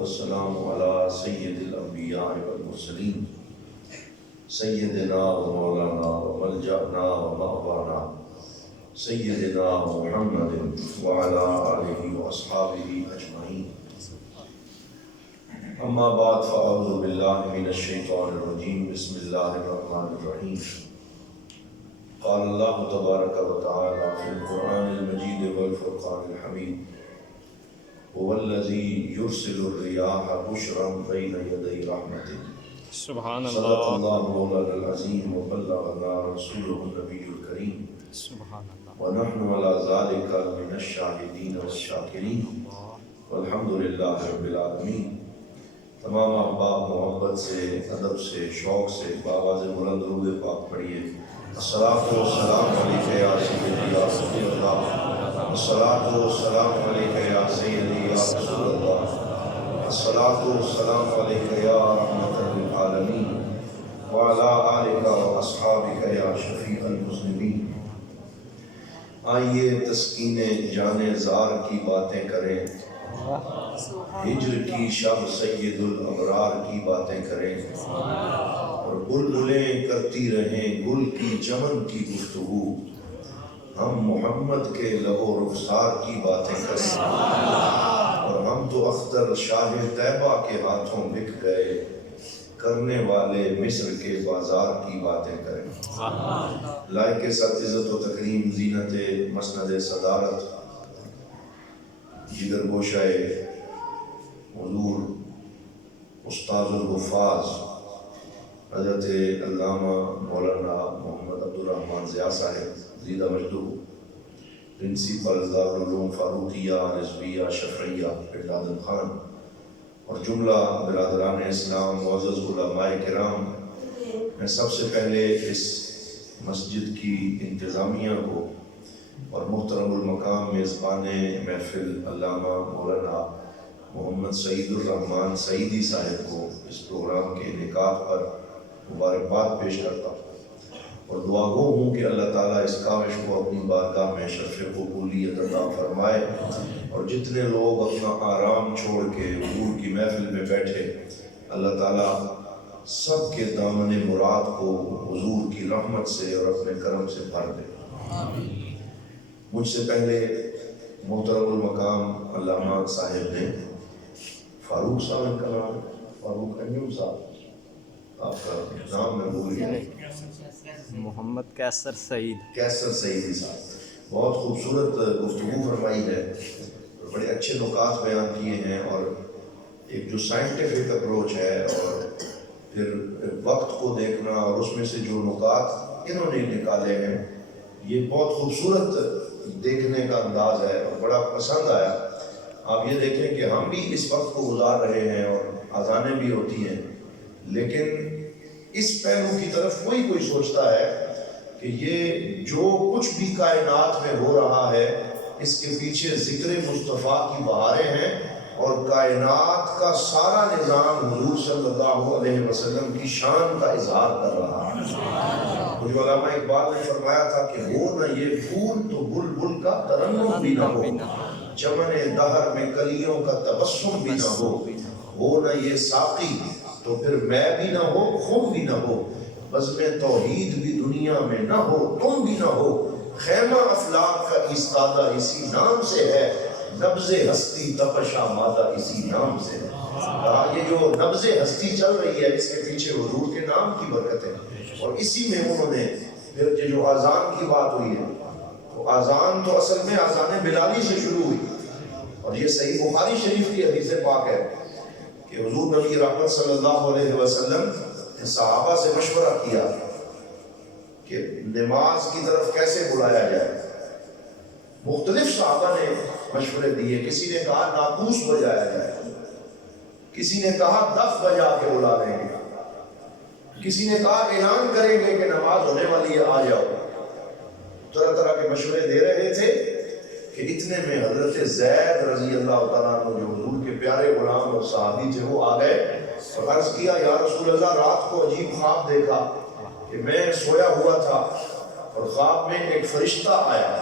والسلام على سید الانبیاء والمرسلین سیدنا و مولانا و ملجأنا و مأوانا سیدنا محمد وعلى آلہ و اصحابہ اجمعین. اما بعد فاعوذ باللہ من الشیطان الرجیم. بسم اللہ الرحمن الرحیم. قال اللہ تبارک و تعالی فی القرآن المجید والفرقان الحمید هو الذی یرسل الرياح بشرا بین یدی رحمتہ. سبحان صدق اللہ. اللہ مولانا العظیم وبلغنا رسولہ النبی الکریم سبحان اللہ. ونحن على ذلك من الشاہدین والشاکرین والحمد للہ رب العالمین. تمام احباب محبت سے، ادب سے، شوق سے بآواز بلند درود پاک پڑھیے. الصلاۃ والسلام علیک یا سیدی یا رسول اللہ. الصلاۃ والسلام علیک یا سیدی یا رسول اللہ. الصلاۃ والسلام علیک یا رحمۃ للعالمین وعلی آلک و اصحابک یا شفیع المذنبین. آئیے تسکین جان زار کی باتیں کریں، ہجر کی شب سید الابرار کی باتیں کریں، اور بلبلیں کرتی رہیں گل کی چمن کی گفتگو. ہم محمد کے لب و رخسار کی باتیں کریں، اور ہم تو اختر شاہ طیبہ کے ہاتھوں بک گئے، کرنے والے مصر کے بازار کی باتیں کریں. لائق کے ساتھ عزت و تکریم زینت مسند صدارت جگر گوشہ حضور استاذ الحفاظ حضرت علامہ مولانا محمد عبدالرحمن ضیاء صاحب زیدہ مجدو، پرنسپل دارالعلوم فاروقیہ نسبیہ شفعیہ لادن خان، اور جملہ برادران اسلام معزز علماء کرام، میں سب سے پہلے اس مسجد کی انتظامیہ کو اور محترم المقام میزبان محفل علامہ مولانا محمد سعید الرحمن سعیدی صاحب کو اس پروگرام کے انعقاد پر مبارکباد پیش کرتا ہوں، اور دعا گو ہوں کہ اللہ تعالیٰ اس کاوش کو اپنی بارگاہ میں شرف قبولیت عطا فرمائے، اور جتنے لوگ اپنا آرام چھوڑ کے حضور کی محفل میں بیٹھے، اللہ تعالیٰ سب کے دامن مراد کو حضور کی رحمت سے اور اپنے کرم سے بھر دے. مجھ سے پہلے محترم المقام علامہ صاحب نے فاروق صاحب کا نام، فاروق انجم صاحب، آپ کا نام میں بھول گیا، محمد کیسر سعید، کیسر سعیدی صاحب، بہت خوبصورت گفتگو فرمائی ہے، بڑے اچھے نکات بیان کیے ہیں، اور ایک جو سائنٹیفک اپروچ ہے اور پھر وقت کو دیکھنا اور اس میں سے جو نکات انہوں نے نکالے ہیں، یہ بہت خوبصورت دیکھنے کا انداز ہے اور بڑا پسند آیا. آپ یہ دیکھیں کہ ہم بھی اس وقت کو گزار رہے ہیں اور اذانیں بھی ہوتی ہیں، لیکن اس پہلو کی طرف کوئی سوچتا ہے کہ یہ جو کچھ بھی کائنات میں ہو رہا ہے اس کے پیچھے ذکر مصطفیٰ کی بہاریں ہیں، اور کائنات کا سارا نظام حضور صلی اللہ علیہ وسلم کی شان کا اظہار کر رہا ہے. مجھے علامہ اقبال نے فرمایا تھا کہ ہو نہ یہ پھول تو بلبل کا ترنم بھی نہ ہو، چمن دہر میں کلیوں کا تبسم بھی نہ ہو نہ یہ ساقی تو پھر میں بھی نہ ہو، خم بھی نہ ہو، بزم توحید بھی دنیا میں نہ ہو، تم بھی نہ ہو، خیمہ افلاک کا ایستادہ اسی نام سے ہے، نبض ہستی تپش آمادہ اسی نام سے ہے. کہا یہ جو نبض ہستی چل رہی ہے اس کے پیچھے حضور کے نام کی برکت ہے، اور اسی میں انہوں نے پھر جو آذان کی بات ہوئی ہے، تو آذان تو اصل میں آذان بلالی سے شروع ہوئی، اور یہ صحیح بخاری شریف کی حدیث پاک ہے کہ حضور نبی رحمت صلی اللہ علیہ وسلم نے صحابہ سے مشورہ کیا کہ نماز کی طرف کیسے بلایا جائے. مختلف صحابہ نے مشورے دیے، کسی نے کہا ناقوس بجایا جائے، کسی نے کہا دف بجا کے بلا لیں گے، کسی نے کہا اعلان کریں گے کہ نماز ہونے والی ہے آ جاؤ. طرح طرح کے مشورے دے رہے تھے کہ اتنے میں حضرت زید رضی اللہ تعالیٰ عنہ جو حضور کے پیارے غلام اور صحابی تھے وہ آ گئے اور عرض کیا یا رسول اللہ رات کو عجیب خواب دیکھا کہ میں سویا ہوا تھا اور خواب میں ایک فرشتہ آیا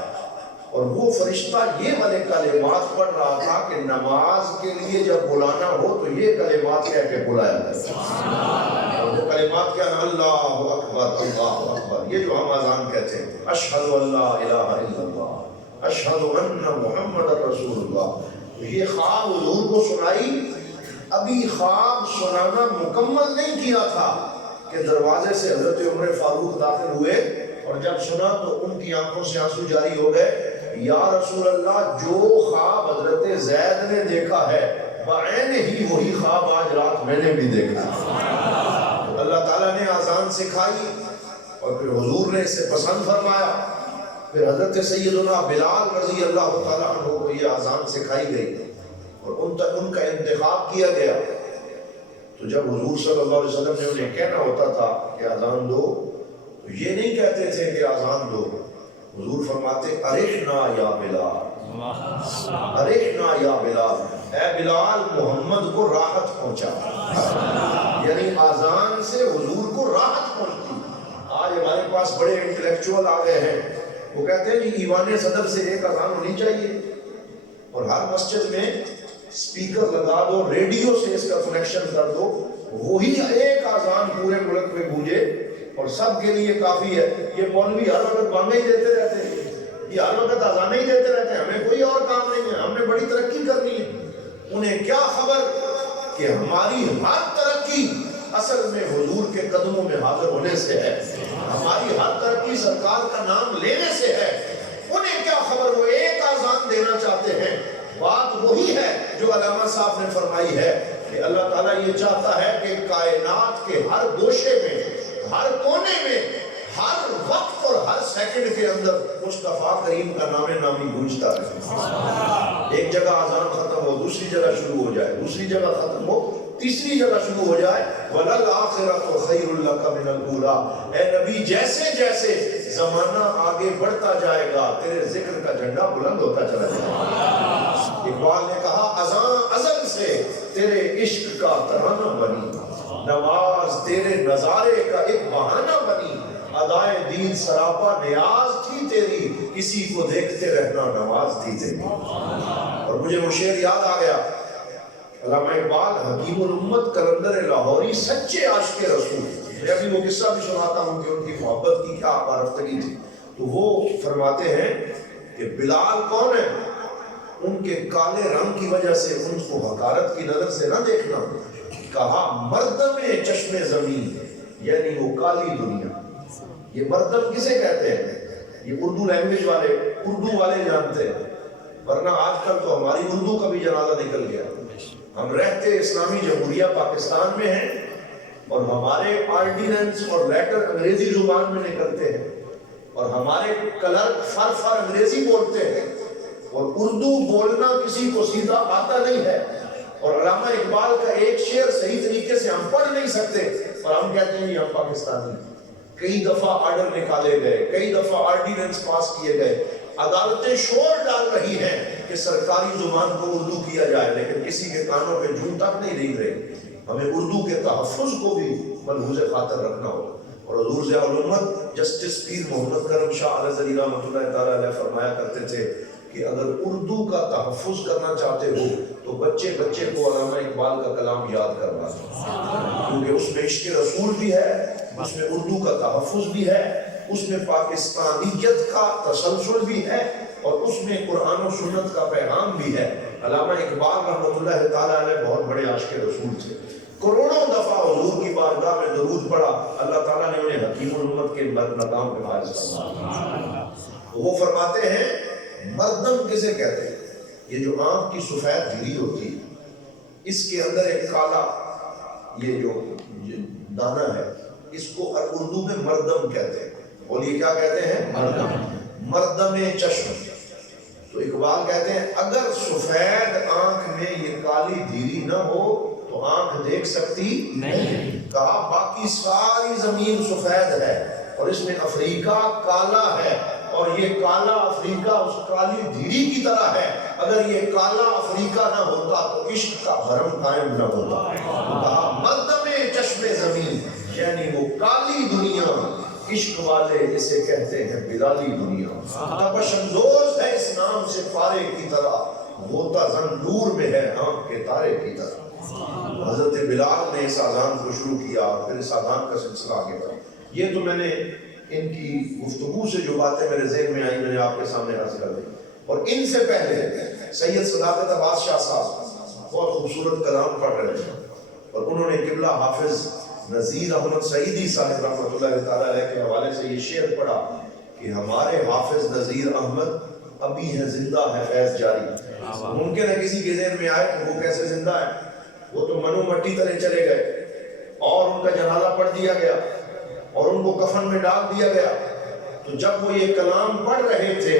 اور وہ فرشتہ یہ والے کلمات پڑھ رہا تھا کہ نماز کے لیے جب بلانا ہو تو یہ کلمات کہہ کے بلایا کرتا. اور وہ کلمات کیا نا، اللہ اکبر اللہ اکبر، یہ جو ہم اذان کہتے ہیں، اشہد ان لا الہ الا اللہ اشہد ان محمد رسول اللہ. یہ خواب حضور کو سنائی، ابھی خواب سنانا مکمل نہیں کیا تھا کہ دروازے سے حضرت عمر فاروق داخل ہوئے، اور جب سنا تو ان کی آنکھوں سے آنسو جاری ہو گئے. یا رسول اللہ، جو خواب حضرت زید نے دیکھا ہے بعین ہی وہی خواب آج رات میں نے بھی دیکھا. اللہ تعالیٰ نے آزان سکھائی اور پھر حضور نے اسے پسند فرمایا. پھر حضرت سیدنا بلال رضی اللہ تعالیٰ عنہ کو یہ آزان سکھائی گئی اور ان کا انتخاب کیا گیا. تو جب حضور صلی اللہ علیہ وسلم نے انہیں کہنا ہوتا تھا کہ آزان دو، تو یہ نہیں کہتے تھے کہ آزان دو. حضور فرماتے ارحنا یا بلال، ارحنا یا بلال، اے بلال محمد کو راحت پہنچا. یعنی آزان سے حضور کو راحت پہنچتی. آج ہمارے پاس بڑے انٹلیکچوئل آ گئے ہیں، وہ کہتے ہیں جی ایوان صدر سے ایک اذان ہونی چاہیے اور ہر مسجد میں اسپیکر لگا دو، ریڈیو سے اس کا کنیکشن کر دو، وہی ایک اذان پورے ملک میں گونجے اور سب کے لیے کافی ہے. یہ مولوی ہر وقت بانگیں ہی دیتے رہتے ہیں، یہ ہر وقت اذانیں ہی دیتے رہتے ہیں، ہمیں کوئی اور کام نہیں ہے، ہم نے بڑی ترقی کرنی ہے. انہیں کیا خبر کہ ہماری ہر ترقی اصل میں حضور کے قدموں میں حاضر ہونے سے ہے، ہماری ہر ترقی سرکار کا نام لینے سے ہے. انہیں کیا خبر، وہ ایک اذان دینا چاہتے ہیں. بات وہی ہے جو علامہ صاحب نے فرمائی ہے کہ اللہ تعالیٰ یہ چاہتا ہے کہ کائنات کے ہر گوشے میں، ہر کونے میں، ہر وقت اور ہر سیکنڈ کے اندر مصطفیٰ کریم کا نام نامی گونجتا رہے. ایک جگہ اذان ختم ہو، دوسری جگہ شروع ہو جائے، دوسری جگہ ختم ہو، تیسری جگہ شروع ہو جائے. وَلَلْآخِرَةُ خَيْرٌ لَكَ مِنَ الْأُولَىٰ. اے نبی جیسے جیسے زمانہ آگے بڑھتا جائے گا تیرے ذکر کا جھنڈا بلند ہوتا چلا جائے گا. اقبال نے کہا اذان ازل سے تیرے عشق کا ترانہ بنی، نماز تیرے نظارے کا ایک بہانہ بنی، ادائے دین سراپا نیاز تھی تیری، کسی کو دیکھتے رہنا نماز تھی تیری. اور مجھے وہ شعر یاد آ گیا، علامہ اقبال حکیم الامت کلندر لاہوری سچے عاشق رسول. میں ابھی وہ قصہ بھی سناتا ہوں کہ ان کی محبت کی کیا آپارفتگی تھی. تو وہ فرماتے ہیں کہ بلال کون ہے، ان کے کالے رنگ کی وجہ سے ان کو حقارت کی نظر سے نہ دیکھنا. کہا مردم چشم زمین، یعنی وہ کالی دنیا. یہ مردم کسے کہتے ہیں؟ یہ اردو لینگویج والے، اردو والے جانتے ہیں، ورنہ آج کل تو ہماری اردو کا بھی جنازہ نکل گیا. ہم رہتے اسلامی جمہوریہ پاکستان میں ہیں اور ہمارے آرڈیننس اور لیٹر انگریزی زبان میں نکلتے ہیں اور ہمارے کلرک فر انگریزی بولتے ہیں اور اردو بولنا کسی کو سیدھا آتا نہیں ہے. اور علامہ اقبال کا ایک شعر صحیح طریقے سے ہم پڑھ نہیں سکتے اور ہم کہتے ہیں یہ ہم پاکستانی. کئی دفعہ آرڈر نکالے گئے، کئی دفعہ آرڈیننس پاس کیے گئے، عدالتیں شور ڈال رہی ہیں کہ سرکاری زبان کو اردو کیا جائے، لیکن کسی کے کانوں پہ جوں تک نہیں رہ رہے. ہمیں اردو کے تحفظ کو بھی ملحوظ خاطر رکھنا ہوگا. اور حضور ضیاء الامت جسٹس پیر محمد کرم شاہ علیہ رحمۃ اللہ تعالیٰ علیہ فرمایا کرتے تھے کہ اگر اردو کا تحفظ کرنا چاہتے ہو تو بچے بچے کو علامہ اقبال کا کلام یاد کروا دو، کیونکہ اس میں عشق رسول بھی ہے، اس میں اردو کا تحفظ بھی ہے، اس میں پاکستانیت کا تسلسل بھی ہے اور اس میں قرآن و سنت کا پیغام بھی ہے. علامہ اقبال رحمۃ اللہ تعالیٰ علیہ بہت بڑے عاشق رسول تھے. کروڑوں دفعہ حضور کی بارگاہ میں درود پڑھا، اللہ تعالیٰ نے انہیں حکیم الامت کے مقام پہ فائز فرمایا. وہ فرماتے ہیں مردم کسے کہتے ہیں؟ یہ جو آنکھ کی سفید جھلی ہوتی اس کے اندر ایک کالا یہ جو دانہ ہے، اس کو اردو میں مردم کہتے ہیں. بولیے کیا کہتے ہیں؟ مردم. مردم چشم. تو اقبال کہتے ہیں اگر سفید آنکھ میں یہ کالی دھیری نہ ہو تو آنکھ دیکھ سکتی نہیں. کہا باقی ساری زمین سفید ہے اور اس میں افریقہ کالا ہے اور یہ کالا افریقہ اس کالی دھیری کی طرح ہے. اگر یہ کالا افریقہ نہ ہوتا تو عشق کا بھرم قائم نہ ہوتا. کہا مردم چشم زمین، یعنی وہ کالی دنیا عشق والے جسے کہتے ہیں بلالی دنیا، تپش اندوز ہے اس نام سے پارے کی طرح، غوطہ زن نور میں ہے آنکھ کے تارے کی طرح۔ حضرت بلال نے اس اذان کو شروع کیا، پھر اس اذان کا سلسلہ آگے بڑھا۔ یہ تو میں نے ان کی گفتگو سے جو باتیں میرے ذہن میں آئی میں نے آپ کے سامنے عرض کر دی، اور ان سے پہلے سید صداقت عباس شاہ صاحب بہت خوبصورت کلام پڑھ رہے ہیں، اور انہوں نے قبلہ حافظ نذیر احمد سعیدی صاحب رحمۃ اللہ تعالیٰ علیہ کے حوالے سے یہ شعر پڑھا کہ ہمارے حافظ نذیر احمد ابھی ہے، زندہ ہے، فیض جاری۔ ممکن ہے کسی کے ذہن میں آئے کہ وہ کیسے زندہ ہے، وہ تو منو مٹی تلے چلے گئے اور ان کا جنازہ پڑھ دیا گیا اور ان کو کفن میں ڈال دیا گیا۔ تو جب وہ یہ کلام پڑھ رہے تھے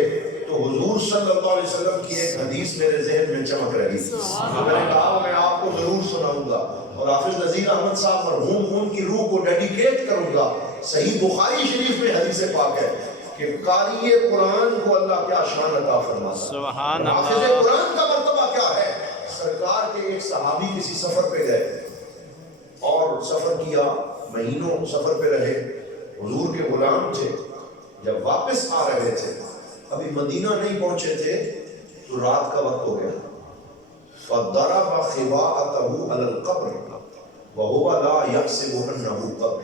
تو حضور صلی اللہ علیہ وسلم کی ایک حدیث میرے ذہن میں چمک رہی تھی، میں نے کہا میں آپ کو ضرور سناؤں گا، اور حافظ نذیر احمد صاحب مرحوم ان کی روح کو ڈیڈیکیٹ کروں گا۔ صحیح بخاری شریف میں حدیث پاک ہے کہ قاری قرآن کو اللہ کیا شان عطا فرماتا ہے، سبحان اللہ۔ حافظ قرآن کا مرتبہ کیا ہے۔ سرکار کے ایک صحابی کسی سفر پہ گئے اور سفر کیا، مہینوں سفر پہ رہے، حضور کے غلام تھے، جب واپس آ رہے تھے ابھی مدینہ نہیں پہنچے تھے تو رات کا وقت ہو گیا۔ فَضَرَبَ خِبَاءَتَهُ عَلَى الْقَبْرِ وَهُوَ لَا يَحْسِبُ أَنَّهُ قَبْرٌ،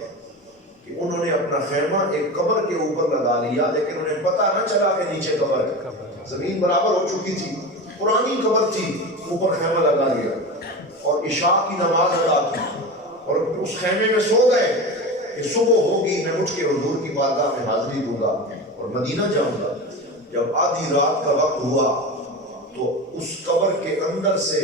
کہ انہوں نے اپنا خیمہ ایک قبر کے اوپر لگا لیا لیکن انہیں پتہ نہ چلا کہ نیچے قبر ہے، زمین برابر ہو چکی تھی، پرانی قبر تھی، اوپر خیمہ لگا لیا اور عشاء کی نماز ادا کی اور اس خیمے میں سو گئے کہ صبح ہوگی میں اٹھ کے حضور کی بارگاہ میں حاضری دوں گا اور مدینہ جاؤں گا۔ جب آدھی رات کا وقت ہوا تو اس قبر کے اندر سے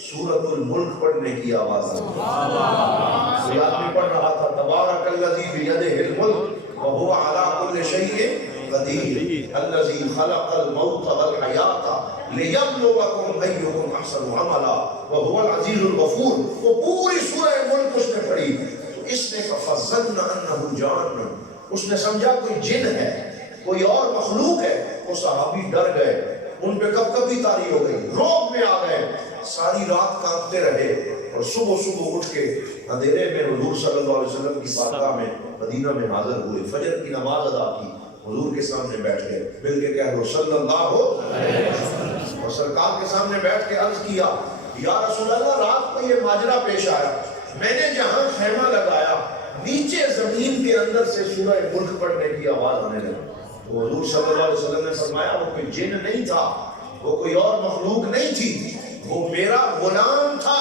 سورۃ الملک پڑھنے کی آواز آئی۔ یہ آدمی پڑھ رہا تھا تبارک الذی بیدہ الملک وہو علی کل شیء قدیر الذی خلق الموت والحیاۃ لیبلوکم ایکم احسن عملا وہو العزیز الغفور۔ وہ پوری سورہ ملک اس نے پڑھی تو اس نے کہا فظن انہ جان، اس نے سمجھا کوئی جن ہے، کوئی اور مخلوق ہے۔ وہ صحابی ڈر گئے، ان پہ کب کبھی طاری ہو گئی، روب میں آ گئے، ساری رات کانپتے رہے اور صبح اٹھ کے اندھیرے میں حضور صلی اللہ علیہ وسلم کی بارگاہ میں مدینہ میں حاضر ہوئے، فجر کی نماز ادا کی، حضور کے سامنے بیٹھ گئے، مل کے کہہ دو صلی اللہ علیہ وسلم، اور سرکار کے سامنے بیٹھ کے عرض کیا یا رسول اللہ رات کو یہ ماجرا پیش آیا، میں نے جہاں خیمہ لگایا نیچے زمین کے اندر سے سورہ ملک پڑھنے کی آواز آنے لگی۔ تو حضور صلی اللہ علیہ وسلم نے فرمایا وہ کوئی جن نہیں تھا، وہ کوئی اور مخلوق نہیں تھی، وہ میرا غلام تھا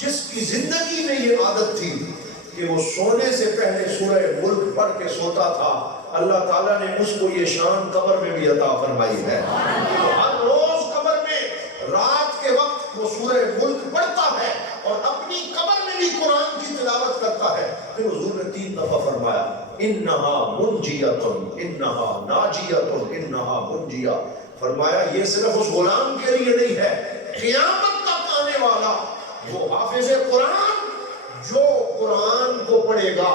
جس کی زندگی میں یہ عادت تھی کہ وہ سونے سے پہلے سورہ ملک پڑھ کے سوتا تھا۔ اللہ تعالیٰ نے اس کو یہ شان قبر میں بھی عطا فرمائی ہے، ہر روز قبر میں رات کے وقت وہ سورہ ملک پڑھتا ہے اور اپنی قبر میں بھی قرآن کی تلاوت کرتا ہے۔ پھر حضور نے 3 دفعہ فرمایا انہا منجیتن انہا ناجیتن انہا منجیہ، فرمایا یہ صرف اس غلام کے لیے نہیں ہے، قیامت تک آنے والا وہ حافظ قرآن جو قرآن کو پڑھے گا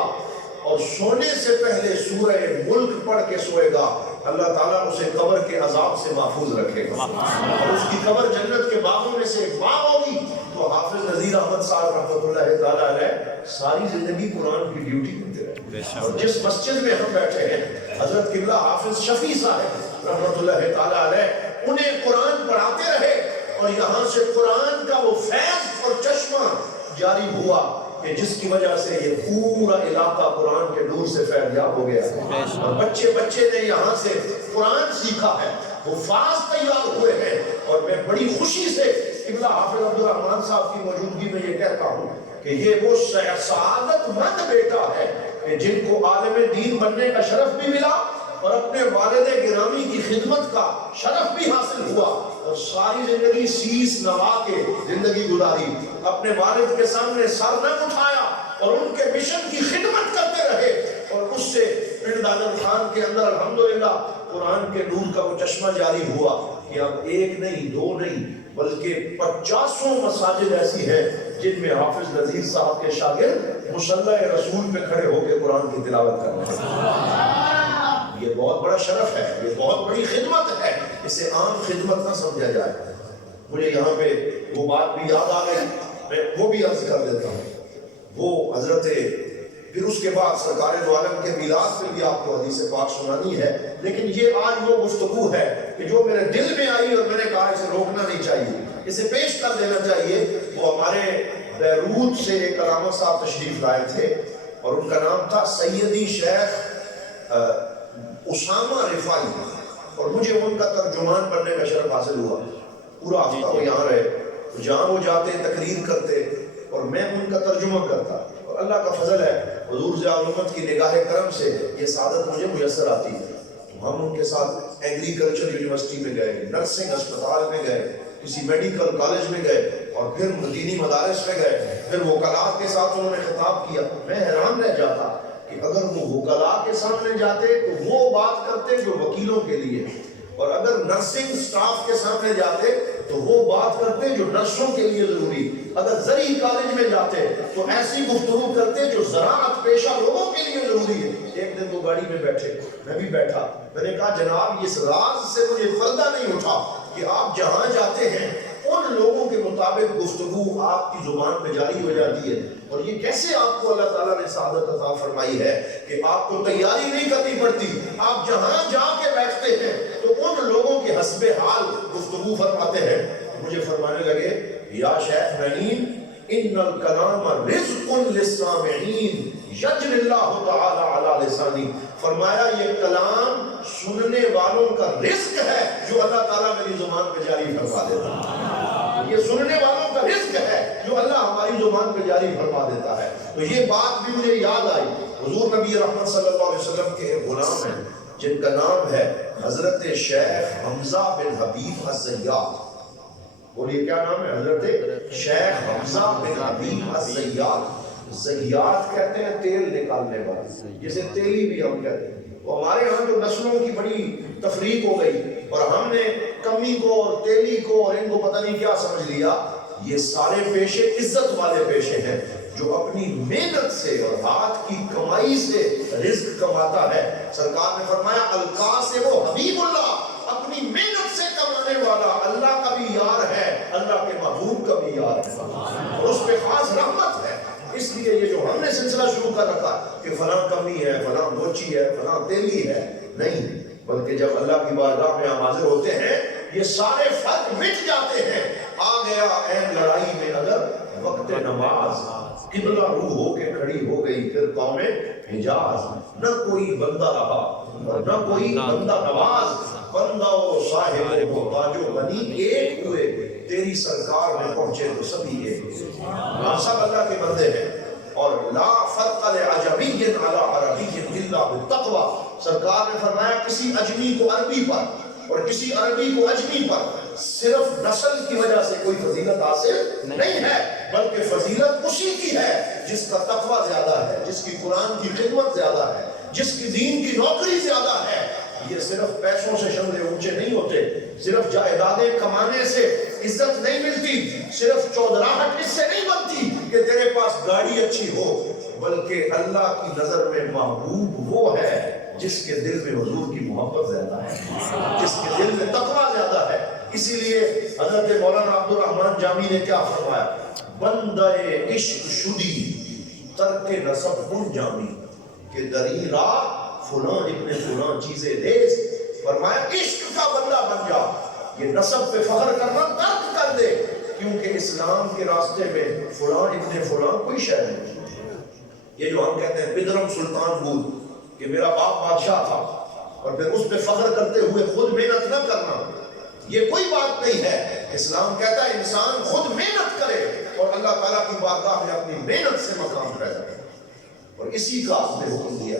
اور سونے سے پہلے سورہ ملک پڑھ کے سوئے گا، اللہ تعالیٰ اسے قبر کے عذاب سے محفوظ رکھے گا اور اس کی قبر جنت کے باغوں میں سے ایک باغ ہوگی۔ تو حافظ نذیر احمد صاحب رحمۃ اللہ تعالیٰ علیہ ساری زندگی قرآن کی ڈیوٹی کرتے رہے، اور جس مسجد میں ہم بیٹھے ہیں حضرت قبلہ حافظ شفیع صاحب رحمۃ اللہ تعالیٰ علیہ انہیں قرآن پڑھاتے رہے اور یہاں سے قرآن کا وہ فیض اور چشمہ جاری ہوا کہ جس کی وجہ سے یہ پورا علاقہ قرآن کے نور سے فیضیاب ہو گیا ہے، اور بچے نے یہاں سے قرآن سیکھا ہے، حفاظ تیار ہوئے ہیں۔ اور میں بڑی خوشی سے قبلہ حافظ عبد الرحمن صاحب کی موجودگی میں یہ کہتا ہوں کہ یہ وہ سعادت مند بیٹا ہے کہ جن کو عالم دین بننے کا شرف بھی ملا اور اپنے والد گرامی کی خدمت کا شرف بھی حاصل ہوا، اور ساری زندگی سیس نوا کے زندگی گزاری، اپنے والد کے سامنے سر نہ اٹھایا اور ان کے مشن کی خدمت کرتے رہے، اور اس سے پنڈ دادر خان کے اندر الحمدللہ قرآن کے نور کا وہ چشمہ جاری ہوا کہ اب 1 نہیں 2 نہیں بلکہ 50 مساجد ایسی ہیں جن میں حافظ نذیر صاحب کے شاگرد مصلی رسول پہ کھڑے ہو کے قرآن کی تلاوت کر رہے ہیں۔ یہ بہت بڑا شرف ہے، یہ بہت بڑی خدمت ہے، اسے عام خدمت نہ سمجھا جائے۔ مجھے یہاں پہ وہ بات بھی یاد آ گئی، میں وہ بھی عرض کر دیتا ہوں۔ وہ حضرت پھر اس کے بعد سرکار دو عالم کے میلاد پہ بھی آپ کو حدیث پاک سنانی ہے، لیکن یہ آج وہ گفتگو ہے کہ جو میرے دل میں آئی اور میں نے کہا اسے روکنا نہیں چاہیے، اسے پیش کر دینا چاہیے۔ وہ ہمارے بیروت سے ایک علامہ صاحب تشریف لائے تھے اور ان کا نام تھا سیدی شیخ اسامہ رفائی، اور مجھے ان کا ترجمان بننے کا شرف حاصل ہوا۔ پورا ہفتہ وہ یہاں رہے، جہاں وہ جاتے تقریر کرتے اور میں ان کا ترجمہ کرتا، اور اللہ کا فضل ہے حضور ضیاء الامت کی نگاہ کرم سے یہ سعادت مجھے میسر آتی ہے۔ ہم ان کے ساتھ ایگریکلچر یونیورسٹی میں گئے، نرسنگ اسپتال میں گئے، کسی میڈیکل کالج میں گئے، اور پھر دینی مدارس میں گئے، پھر وکلاء کے ساتھ انہوں نے خطاب کیا۔ میں حیران رہ جاتا کہ اگر وہ وکلاء کے سامنے جاتے تو وہ بات کرتے جو وکیلوں کے لیے، اور اگر نرسنگ سٹاف کے سامنے جاتے تو وہ بات کرتے جو نرسوں کے لیے ضروری، اگر زرعی کالج میں جاتے تو ایسی گفتگو کرتے جو زراعت پیشہ لوگوں کے لیے ضروری ہے۔ ایک دن وہ گاڑی میں بیٹھے، میں بھی بیٹھا، میں نے کہا جناب اس راز سے مجھے پردہ نہیں اٹھا کہ آپ جہاں جاتے ہیں ان لوگوں کے مطابق گفتگو آپ کی زبان پہ جاری ہو جاتی ہے، اور یہ کیسے آپ کو اللہ تعالیٰ نے سعادت عطا فرمائی ہے کہ آپ کو تیاری نہیں کرنی پڑتی، آپ جہاں جا کے بیٹھتے ہیں تو ان لوگوں کے حسب حال گفتگو فرماتے ہیں۔ مجھے فرمانے لگے یا شیخ نعیم ان الکلام رزق للسامعین یجری اللہ تعالی علی لسانی، فرمایا یہ کلام سننے والوں کا رزق ہے جو اللہ تعالیٰ میری زبان پہ جاری فرما دیتا ہے، یہ سننے والوں کا رزق ہے جو اللہ ہماری زبان پہ جاری فرما دیتا ہے۔ تو یہ بات بھی مجھے یاد آئی، حضور نبی رحمت صلی اللہ علیہ وسلم کے ایک غلام ہیں جن کا نام ہے حضرت شیخ حمزہ بن حبیب الزیات۔ بولیے کیا نام ہے؟ حضرت شیخ حمزہ بن حبیب الزیات۔ زیات کہتے ہیں تیل نکالنے والے، جسے تیلی بھی ہم کہتے ہیں۔ وہ ہمارے ہاں تو نسلوں کی بڑی تفریق ہو گئی اور ہم نے کمی کو اور تیلی کو اور ان کو پتہ نہیں کیا سمجھ لیا۔ یہ سارے پیشے عزت والے پیشے ہیں، جو اپنی محنت سے اور ہاتھ کی کمائی سے رزق کماتا ہے۔ سرکار نے فرمایا القاسم حبیب اللہ، اپنی محنت سے کمانے والا اللہ کا بھی یار ہے، اللہ کے محبوب کا بھی یار ہے، اور اس پہ خاص رحمت ہے۔ اس لیے یہ جو ہم نے سلسلہ شروع کر رکھا کہ فلاں کمی ہے، فلاں گوچی ہے، فلاں تیلی ہے، نہیں، بلکہ جب اللہ کی بارگاہ میں ہم حاضر ہوتے ہیں یہ سارے فرق مٹ جاتے ہیں۔ آ گیا این لڑائی میں اگر وقت نماز، قبلہ روح ہو کے کھڑی ہو گئی پھر قوم حجاز، نہ کوئی بندہ رہا اور نہ کوئی بندہ نواز، بندہ و صاحب و محتاج و غنی ایک ہوئے، تیری سرکار میں پہنچے تو سبھی ایک ہوئے۔ ہم سب اللہ کے بندے ہیں، اور لا فرق لعجمی علی عربی الا بالتقوی، سرکار نے فرمایا کسی اجمی کو عربی پر اور کسی عربی کو اجمی پر صرف نسل کی وجہ سے کوئی فضیلت حاصل نہیں ہے، بلکہ فضیلت اسی کی ہے جس کا تقوی زیادہ ہے، جس کی قرآن کی خدمت زیادہ ہے، جس کی دین کی نوکری زیادہ ہے۔ یہ صرف پیسوں سے شملے اونچے نہیں ہوتے، صرف جائیدادیں کمانے سے عزت نہیں ملتی، صرف چودراہٹ اس سے نہیں بنتی کہ تیرے پاس گاڑی اچھی ہو، بلکہ اللہ کی نظر میں محبوب وہ ہے جس کے دل میں حضور کی محبت زیادہ ہے، جس کے دل میں تقوی زیادہ ہے۔ اسی لیے حضرت مولانا عبد الرحمن جامی نے کیا فرمایا، بندہ عشق شدی ترک نسب کن جامی، کہ دری راہ فلاں ابن فلاں چیزیں دیس، فرمایا عشق کا بندہ بن جا، یہ نسب پہ فخر کرنا ترک کر دے، کیونکہ اسلام کے راستے میں فلاں ابن فلاں کوئی شے نہیں۔ یہ جو ہم کہتے ہیں بدرم سلطان بود کہ میرا باپ بادشاہ تھا، اور پھر اس پہ فخر کرتے ہوئے خود محنت نہ کرنا، یہ کوئی بات نہیں ہے۔ اسلام کہتا ہے انسان خود محنت کرے اور اللہ تعالیٰ کی بارگاہ میں اپنی محنت سے مقام پیدا کرے، اور اسی کا آپ نے حکم دیا۔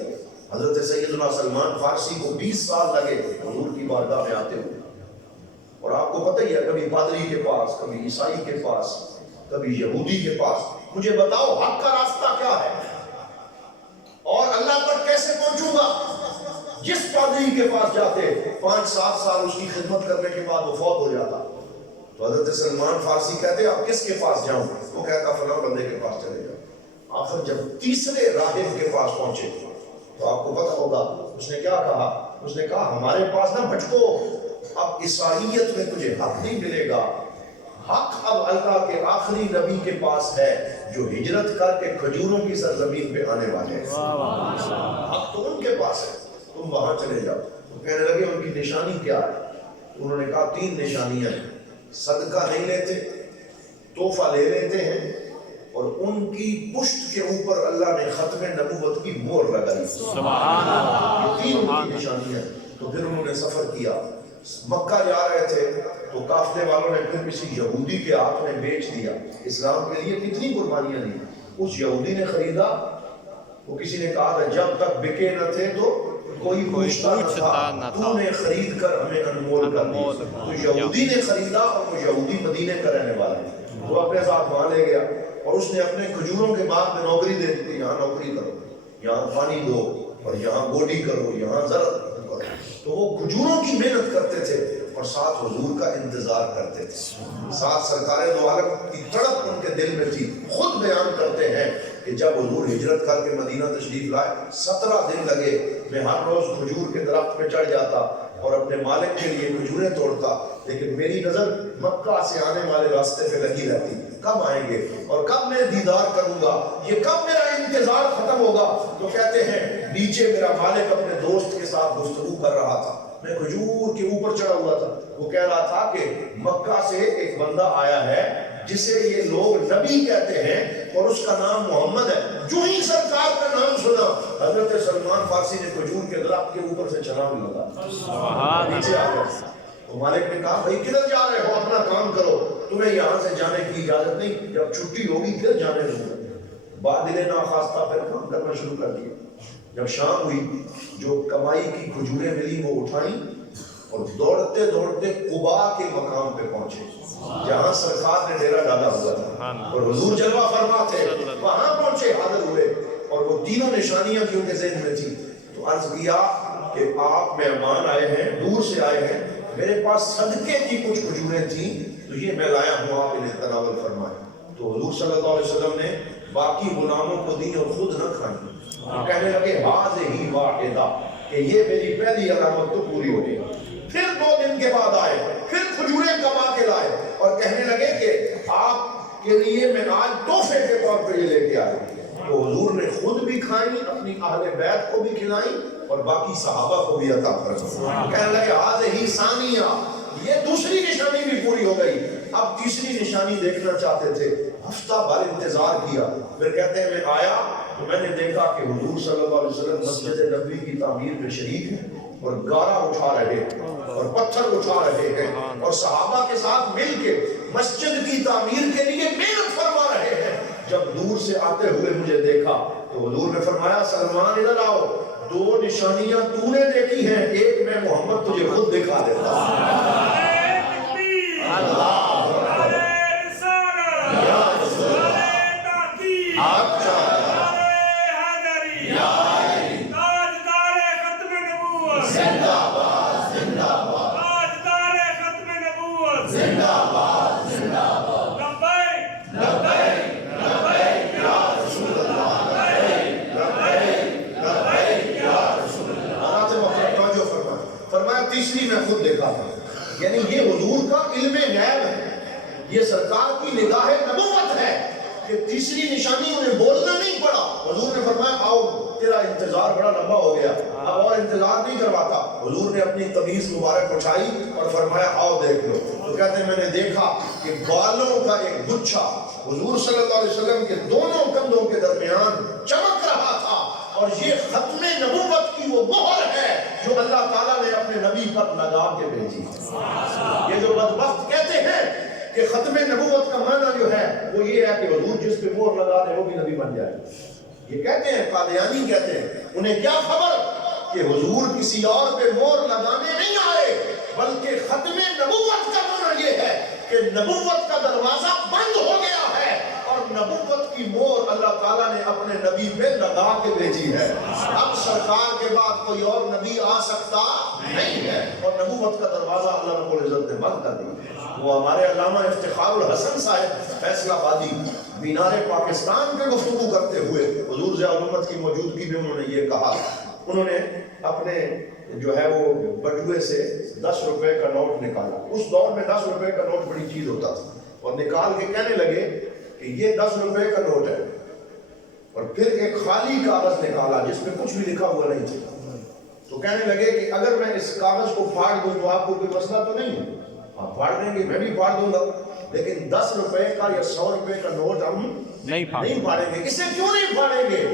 حضرت سیدنا سلمان فارسی کو 20 سال لگے حضور کی بارگاہ میں آتے ہوئے، اور آپ کو پتہ ہی ہے کبھی پادری کے پاس، کبھی عیسائی کے پاس، کبھی یہودی کے پاس، مجھے بتاؤ حق کا راستہ کیا ہے اور اللہ پر کیسے پہنچوں گا؟ جس پادری کے پاس جاتے 5-7 سال اس کی خدمت کرنے کے بعد وہ فوت ہو جاتا، تو حضرت سلمان فارسی کہتے آپ کس کے پاس جاؤں؟ وہ کہتا فلاں بندے کے پاس چلے جاؤ۔ آخر جب تیسرے راہب کے پاس پہنچے تو آپ کو پتہ ہوگا اس نے کیا کہا، اس نے کہا ہمارے پاس نہ بھٹکو، اب عیسائیت میں تجھے حق نہیں ملے گا، حق اب اللہ کے آخری نبی کے پاس ہے جو ہجرت کر کے کھجوروں کی سرزمین پہ آنے والے ہیں. حق تو ان کے پاس ہے, تم وہاں چلے جاؤ. تو کہنے لگے ان کی نشانی کیا ہے؟ انہوں نے کہا 3 نشانیاں ہیں. صدقہ نہیں لیتے, تحفہ لے لیتے ہیں, اور ان کی پشت کے اوپر اللہ نے ختم نبوت کی مہر لگائی. سبحان اللہ. یہ 3 ان کی نشانیاں. تو پھر انہوں نے سفر کیا, مکہ جا رہے تھے تو قافلے والوں نے پھر کسی یہودی کے ہاتھ میں بیچ دیا. اسلام کے لیے کتنی قربانیاں دی. اس یہودی نے خریدا, وہ کسی نے کہا تھا جب تک بکے نہ تھے تو کوئی پوچھتا نہ تھا, تو نے خرید کر ہمیں انمول کر دی. تو یہودی نے خریدا, اور وہ یہودی مدینے کا رہنے والا ہے. وہ اپنے ساتھ وہاں لے گیا اور اس نے اپنے کھجوروں کے باغ میں نوکری دے دی. یہاں نوکری کرو, یہاں پانی دو, اور یہاں گوڈی کرو, یہاں زرعت کرو. تو وہ کھجوروں کی محنت کرتے تھے اور ساتھ حضور کا انتظار کرتے تھے. ساتھ سرکار دو عالم کی تڑپ ان کے دل میں تھی. خود بیان کرتے ہیں کہ جب حضور ہجرت کر کے مدینہ تشریف لائے 17 دن لگے. میں ہر روز کھجور کے درخت پہ چڑھ جاتا اور اپنے مالک کے لیے کھجوریں توڑتا, لیکن میری نظر مکہ سے آنے والے راستے پہ لگی رہتی. کب آئیں گے اور کب میں دیدار کروں گا, یہ کب میرا انتظار ختم ہوگا. تو کہتے ہیں نیچے میرا مالک اپنے دوست کے ساتھ گفتگو کر رہا تھا, میں کھجور کے اوپر چڑھا ہوا تھا. وہ کہہ رہا تھا کہ مکہ سے ایک بندہ آیا ہے جسے یہ لوگ نبی کہتے ہیں اور اس کا نام محمد ہے. جو ہی سرکار کا نام سنا حضرت سلمان فارسی نے کھجور کے درخت کے اوپر سے چھلانگ لگا, نیچے آ گیا. تو مالک نے کہا بھائی کدھر جا رہے ہو, اپنا کام کرو, تمہیں یہاں سے جانے کی اجازت نہیں, جب چھٹی ہوگی پھر جانے دوں گا. بعد دل ناخواستہ پھر کام کرنا شروع کر دیا. جب شام ہوئی جو کمائی کی کھجوریں ملی وہ اٹھائیں اور دوڑتے دوڑتے قبا کے مقام پہ پہنچے جہاں سرکار نے ڈیرا ڈالا ہوا تھا اور حضور جلوہ فرما تھے. وہاں پہنچے, حاضر ہوئے, اور وہ 3 نشانیاں کی ان کے ذہن میں تھی. تو عرض کیا کہ آپ مہمان آئے ہیں, دور سے آئے ہیں, میرے پاس صدقے کی کچھ کھجوریں تھیں تو یہ میں لایا ہوں, آپ انہیں تناول فرمائیں. تو حضور صلی اللہ علیہ وسلم نے باقی غلاموں کو دی اور خود نہ کھائیں. کہنے لگے ہی واحدہ, کہ یہ میری پہلی علامت تو پوری ہو گئی. پھر 2 دن کے بعد آئے, پھر کھجوریں کما کے لائے اور کہنے لگے کہ آپ کے لیے میں آج تحفے کے طور پر یہ لے کے آیا. تو حضور نے خود بھی کھائیں, اپنی اہل بیت کو بھی کھلائیں اور باقی صحابہ کو بھی عطا فرمائیں. کہنے لگے ہی ثانیہ, یہ دوسری نشانی بھی پوری ہو گئی. اب تیسری نشانی دیکھنا چاہتے تھے, ہفتہ بھر انتظار کیا. پھر کہتے ہیں میں آیا تو میں نے دیکھا کہ حضور صلی اللہ علیہ وسلم مسجد نبوی کی تعمیر میں شریک ہیں اور گارا اٹھا رہے ہیں اور پتھر اٹھا رہے ہیں اور صحابہ کے ساتھ مل کے مسجد کی تعمیر کے لیے محنت فرما رہے ہیں. جب دور سے آتے ہوئے مجھے دیکھا تو حضور نے فرمایا سلمان ادھر آؤ, 2 نشانیاں تو نے دیکھی ہیں, ایک میں محمد تجھے خود دکھا دیتا ہوں. تیسری میں خود دیکھا تھا, یعنی یہ حضور کا علم غیب ہے, یہ سرکار کی نگاہ نبوت ہے کہ تیسری نشانی انہیں بولنا نہیں پڑا. حضور نے فرمایا آؤ, تیرا انتظار بڑا لمبا ہو گیا, اب اور انتظار نہیں کرواتا. حضور نے اپنی قمیص مبارک اٹھائی اور فرمایا آؤ دیکھ لو. تو کہتے ہیں میں نے دیکھا کہ بالوں کا ایک گچھا حضور صلی اللہ علیہ وسلم کے دونوں کندھوں کے درمیان چمک رہا تھا, اور یہ ختم نبوت کی وہ مہر ہے جو اللہ تعالیٰ نے اپنے نبی پر لگا کے بھیجی. یہ جو بدبخت کہتے ہیں کہ ختم نبوت کا معنی جو ہے وہ یہ ہے کہ حضور جس پہ مہر لگا دے وہ بھی نبی بن جائے. یہ کہتے ہیں قادیانی کہتے ہیں, انہیں کیا خبر کہ حضور کسی اور پہ مہر لگانے نہیں آئے, بلکہ ختم نبوت کا معنی یہ ہے کہ نبوت کا دروازہ بند ہو گیا ہے اور نبوت کی مہر اللہ تعالیٰ نے اپنے نبی پہ لگا کے بھیجی ہے. اب سرکار کے بعد کوئی اور نبی آ سکتا نہیں ہے اور نبوت کا دروازہ اللہ رب العزت نے بند کر دیا. وہ ہمارے علامہ افتخار الحسن صاحب فیصلہ آبادی مینار پاکستان پہ گفتگو کرتے ہوئے حضور ضیاء الامت کی موجودگی میں انہوں نے یہ کہا. انہوں نے اپنے جو ہے وہ بٹوے سے 10 روپے کا نوٹ نکالا. اس دور میں 10 روپے کا نوٹ بڑی چیز ہوتا تھا. اور نکال کے کہنے لگے کہ یہ 10 روپے کا نوٹ ہے، اور پھر ایک خالی کاغذ نکالا جس میں کچھ بھی لکھا ہوا نہیں تھا، تو کہنے لگے کہ اگر میں اس کاغذ کو پھاڑ دوں تو آپ کو کوئی مسئلہ تو نہیں ہے، آپ پھاڑ دیں گے، میں بھی پھاڑ دوں گا، لیکن 10 روپے کا یا 100 روپے کا نوٹ ہم نہیں پھاڑیں گے۔ اسے کیوں نہیں پھاڑیں گے؟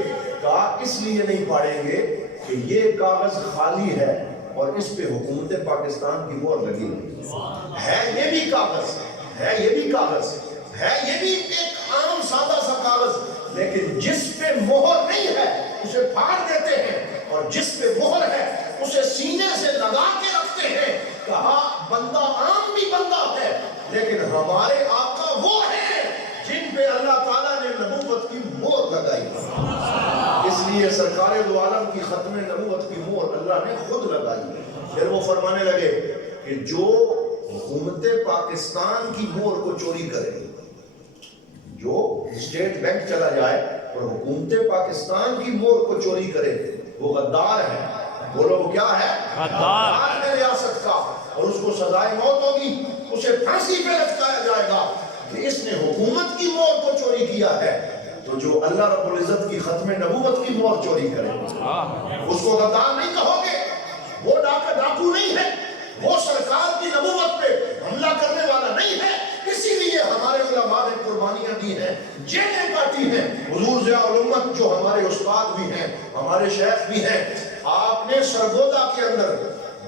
کہا اس لیے نہیں پھاڑیں گے کہ یہ کاغذ خالی ہے اور اس پہ حکومت پاکستان کی مہر لگی ہے، یہ بھی کاغذ ہے، یہ بھی کاغذ ہے، یہ بھی ایک عام سادہ سا کاغذ، لیکن جس پہ مہر نہیں ہے اسے پھاڑ دیتے ہیں، اور جس پہ مہر ہے اسے سینے سے لگا کے رکھتے ہیں۔ کہا بندہ عام بھی بندہ ہے، لیکن ہمارے آقا وہ ہیں جن پہ اللہ تعالیٰ نے نبوت کی مہر لگائی، اس لیے سرکار دو عالم کی ختم نبوت کی مہر اللہ نے خود لگائی۔ پھر وہ فرمانے لگے کہ جو حکومت پاکستان کی مہر کو چوری کرے، جو اسٹیٹ بینک چلا جائے اور حکومت پاکستان کی مہر کو چوری کرے، وہ غدار ہے۔ بولو وہ کیا ہے؟ غدار ہے ریاست کا، اور اس کو سزائے موت ہوگی، اسے پھانسی پہ لٹکایا جائے گا کہ اس نے حکومت کی مہر کو چوری کیا ہے۔ تو جو اللہ رب العزت کی ختم نبوت کی مہر چوری کرے اس کو غدار نہیں کہو گے، وہ ڈاکو نہیں ہے، وہ سرکار کی نبوت پہ حملہ کرنے والا نہیں ہے۔ اسی لیے ہمارے علماء نے قربانیاں دی ہیں، جیلیں کاٹی ہیں۔ حضور ضیاء الامت جو ہمارے استاد بھی ہیں، ہمارے شیخ بھی ہیں، آپ نے سرگودا کے اندر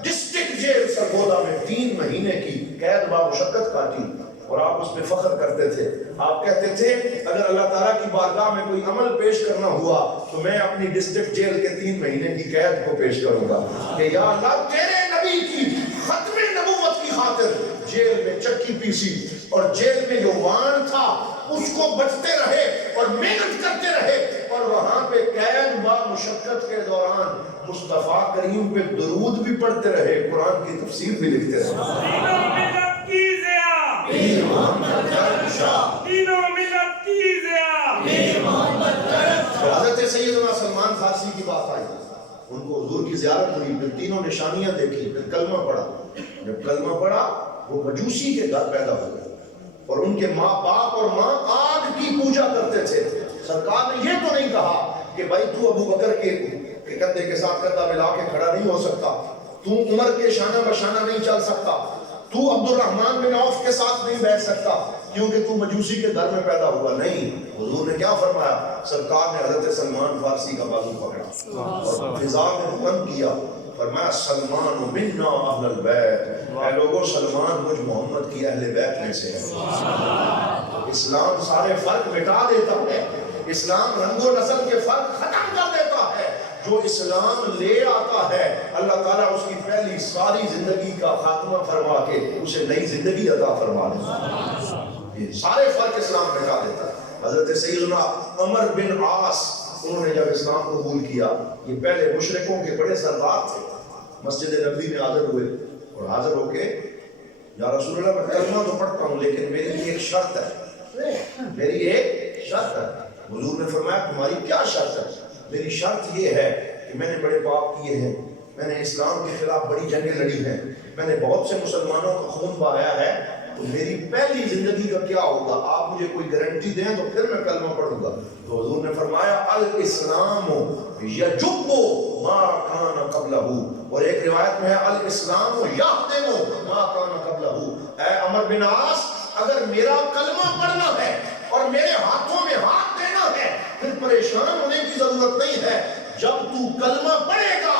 ڈسٹرکٹ جیل سرگودا میں 3 مہینے کی قید با مشقت کاٹی، اور آپ اس پہ فخر کرتے تھے۔ آپ کہتے تھے اگر اللہ تعالیٰ کی بارگاہ میں کوئی عمل پیش کرنا ہوا تو میں اپنی ڈسٹرکٹ جیل کے 3 مہینے کی قید کو پیش کروں گا کہ یا اللہ تیرے نبی کی ختم نبوت کی خاطر جیل میں چکی پیسی، اور جیل میں جو وان تھا اس کو بچتے رہے اور محنت کرتے رہے، اور وہاں پہ قید با مشقت کے دوران مصطفیٰ کریم پہ درود بھی پڑھتے رہے، قرآن کی تفسیر بھی لکھتے رہے۔ حضرت سیدنا سلمان فارسی کی بات آئی، ان کو حضور کی زیارت ہوئی، پھر تینوں نشانیاں دیکھی، پھر کلمہ پڑھا۔ جب کلمہ پڑھا وہ مجوسی کے گھر پیدا ہو گئے، اور ان کے ماں باپ اور ماں آگ کی پوجا کرتے تھے۔ سرکار نے یہ تو نہیں کہا کہ بھائی تو ابو بکر کے کندھے کے ساتھ کندھا ملا کے کھڑا نہیں ہو سکتا، تو عمر کے شانہ بشانہ نہیں چل سکتا، تو عبد الرحمن بن عوف کے ساتھ نہیں بیٹھ سکتا کیونکہ تو مجوسی کے گھر میں پیدا ہوا۔ نہیں، حضور نے کیا فرمایا؟ سرکار نے حضرت سلمان فارسی کا بازو پکڑا اور فضا میں بند کیا، فرمایا سلمان منا اہل البیت، اے لوگوں سلمان مجھ محمد کی اہل بیت میں سے ہے۔ اسلام سارے فرق مٹا دیتا ہے، اسلام رنگ و نسل کے فرق ختم کر دیتا ہے۔ جو اسلام لے آتا ہے اللہ تعالیٰ اس کی پہلی ساری زندگی کا خاتمہ فرما کے اسے نئی زندگی عطا فرما دیتا ہے، یہ سارے فرق اسلام مٹا دیتا ہے۔ حضرت سیدنا عمر بن عاص، انہوں نے جب اسلام قبول کیا، یہ پہلے مشرکوں کے بڑے سردار تھے، مسجد نبوی میں حاضر ہوئے اور حاضر ہو کے یا رسول اللہ میں کلمہ تو پڑھتا ہوں لیکن میری ایک شرط ہے، میری ایک شرط ہے۔ حضور نے فرمایا تمہاری کیا شرط ہے؟ میری شرط یہ ہے کہ میں نے بڑے پاپ کیے ہیں، میں نے اسلام کے خلاف بڑی جنگیں لڑی ہیں، میں نے بہت سے مسلمانوں کا خون بہایا ہے، تو میری پہلی زندگی کا کیا ہوگا؟ آپ مجھے کوئی گارنٹی دیں تو پھر میں کلمہ پڑھوں گا۔ تو حضور نے فرمایا الاسلام یجب ما کان قبلہ، اور ایک روایت میں ہے الاسلام یہدم ما کان قبلہ۔ اے عمر بن عاص، اگر میرا کلمہ پڑھنا ہے اور میرے ہاتھوں میں ہاتھ دینا ہے پھر پریشان ہونے کی ضرورت نہیں ہے۔ جب تو کلمہ پڑھے گا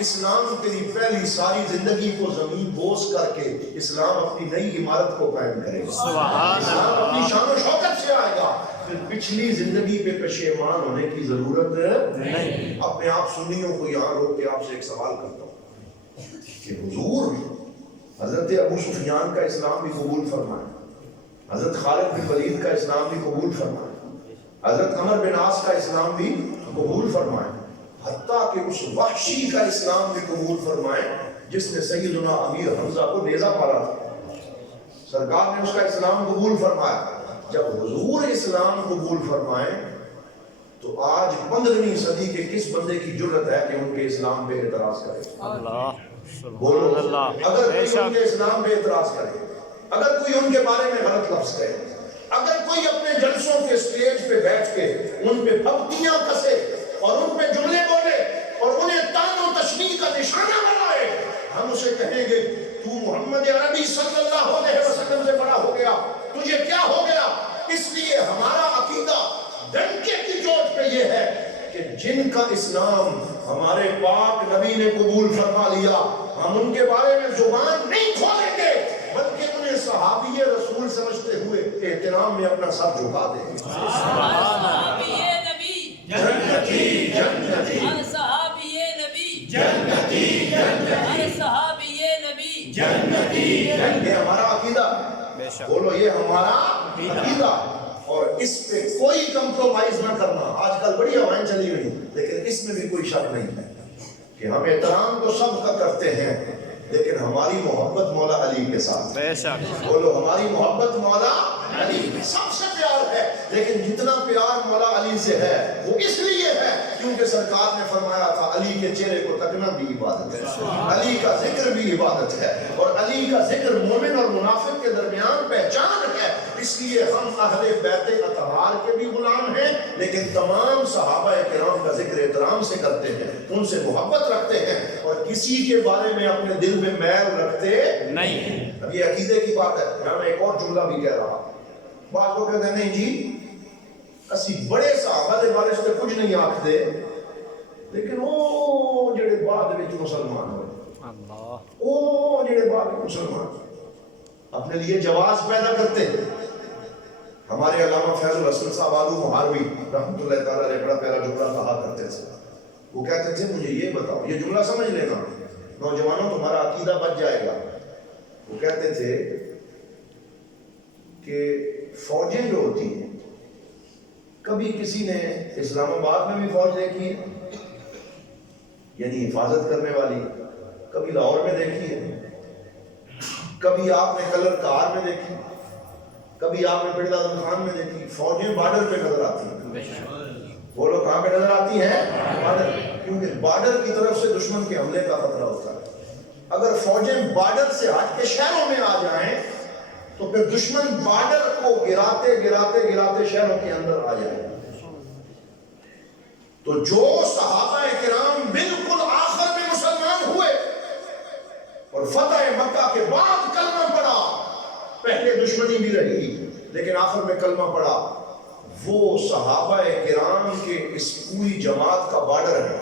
اسلام تیری پہلی ساری زندگی کو زمین بوس کر کے اسلام اپنی نئی عمارت کو قائم کرے گا، اسلام اپنی شان و شوکت سے آئے گا، پھر پچھلی زندگی پہ پشیمان ہونے کی ضرورت نہیں۔ اپنے آپ سنیوں کو یہاں روک کے آپ سے ایک سوال کرتا ہوں کہ حضور حضرت ابو سفیان کا اسلام بھی قبول فرمائے، حضرت خالد بن ولید کا اسلام بھی قبول فرمائے، حضرت عمر بن عاص کا اسلام بھی قبول فرمائے، حتیٰ کہ اس وحشی کا اسلام بھی قبول فرمائے جس نے سیدنا امیر حمزہ کو نیزہ مارا تھا، سرکار نے اس کا اسلام قبول فرمایا۔ جب حضور اسلام قبول فرمائے تو آج 15ویں صدی کے کس بندے کی جرت ہے کہ ان کے اسلام پہ اعتراض کرے؟ اللہ بولو، اگر کوئی ان کے اسلام پہ اعتراض کرے اگر کوئی ان کے بارے میں غلط لفظ کہے، اگر کوئی اپنے جلسوں کے سٹیج پہ بیٹھ کے ان پہ پھپتیاں کسے اور ان پہ جملے بولے اور انہیں تان و تشنیع کا نشانہ بنائے، ہم اسے کہیں گے تو محمد عربی صلی اللہ علیہ وسلم سے بڑا ہو گیا، تجھے کیا ہو گیا؟ اس لیے ہمارا عقیدہ ڈنکے کی چوٹ پہ یہ ہے کہ جن کا اسلام ہمارے پاک نبی نے قبول فرما لیا، ہم ان کے بارے میں زبان نہیں کھولیں گے، بلکہ انہیں صحابی رسول سمجھتے ہوئے احترام میں اپنا سر جھکا دیں گے۔ صحابی نبی جنتی جنتی ہر صحابی نبی جنتی جنتی ہر صحابی نبی جنتی، یہ ہمارا عقیدہ، بے شک۔ بولو یہ ہمارا عقیدہ، اور اس پہ کوئی کمپرومائز نہ کرنا۔ آج کل بڑی ہوائیں چلی ہوئی، لیکن اس میں بھی کوئی شک نہیں ہے کہ ہم احترام تو سب کا کرتے ہیں، لیکن ہماری محبت مولا علی کے ساتھ۔ بے شک۔ بولو ہماری محبت مولا علی سب سے پیار ہے، لیکن جتنا پیار مولا علی سے ہے وہ اس لیے ہے کیونکہ سرکار نے فرمایا تھا علی کے چہرے کو تکنا بھی عبادت ہے، علی کا ذکر بھی عبادت ہے، اور علی کا ذکر مومن اور منافق کے درمیان پہچان ہے۔ اس لیے ہم اہل بیت اطہار کے بھی غلام ہیں، لیکن تمام صحابہ کرام کا ذکر احترام سے کرتے ہیں، ان سے محبت رکھتے ہیں، اور کسی کے بارے میں اپنے دل میں میل رکھتے نہیں۔ اب یہ عقیدے کی بات ہے۔ یہاں میں ایک اور جملہ بھی کہہ رہا، بعض لوگ کہتے ہیں نہیں جی اسی بڑے صحابہ دے بارے سے کچھ نہیں آکھدے، لیکن وہ جڑے بعد وچ مسلمان ہوئے، اللہ، وہ جڑے بعد وچ مسلمان اپنے لیے جواز پیدا کرتے ہیں۔ ہمارے علامہ فیض الحسن صاحب آلو محاروی رحمۃ اللہ تعالیٰ علیہ بڑا پیارا جملہ کہا کرتے تھے، وہ کہتے تھے مجھے یہ بتاؤ، یہ جملہ سمجھ لینا نوجوانوں تمہارا عقیدہ بچ جائے گا۔ وہ کہتے تھے کہ فوجیں جو ہوتی ہیں، کبھی کسی نے اسلام آباد میں بھی فوج دیکھی ہے، یعنی حفاظت کرنے والی، کبھی لاہور میں دیکھی ہے، کبھی آپ نے کلر کار میں دیکھی، کبھی آپ نے پنڈت اعظم خان میں دیکھی۔ فوجیں بارڈر پہ نظر آتی ہیں، بے شک۔ وہ لوگ کہاں پہ نظر آتی ہیں؟ بارڈر، کیونکہ بارڈر کی طرف سے دشمن کے حملے کا خطرہ ہوتا ہے۔ اگر فوجیں بارڈر سے ہٹ کے شہروں میں آ جائیں تو پھر دشمن بارڈر کو گراتے گراتے گراتے شہروں کے اندر آ جائے۔ تو جو صحابہ کرام بالکل آخر میں مسلمان ہوئے اور فتح مکہ کے بعد کلمہ پڑھا، پہلے دشمنی بھی رہی لیکن آخر میں کلمہ پڑھا، وہ صحابہ کرام کے اس پوری جماعت کا بارڈر ہے۔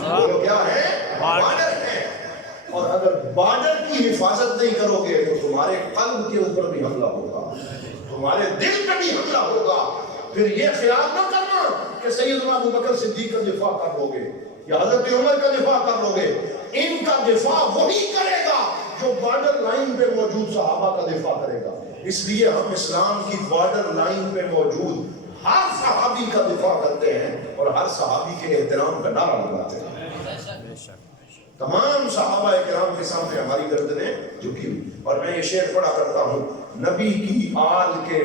وہ کیا ہے؟ بارڈر ہے۔ اور اگر بارڈر کی حفاظت نہیں کرو گے تو تمہارے قلب کے اوپر بھی حملہ ہوگا، تمہارے دل پہ بھی حملہ ہوگا۔ پھر یہ خیال نہ کرنا کہ سیدنا ابو بکر صدیق کا دفاع کر لو گے یا حضرت عمر کا دفاع کر لو گے۔ ان کا دفاع وہی کرے گا جو بارڈر لائن پہ موجود صحابہ کا دفاع کرے گا۔ اس لیے ہم اسلام کی بارڈر لائن پہ موجود ہر صحابی کا دفاع کرتے ہیں اور ہر صحابی کے احترام کا نعرہ لگاتے ہیں۔ تمام صحابہ کرام کے سامنے ہماری گردنیں جھکی ہوئی، اور میں یہ شعر پڑھا کرتا ہوں، نبی کی آل کے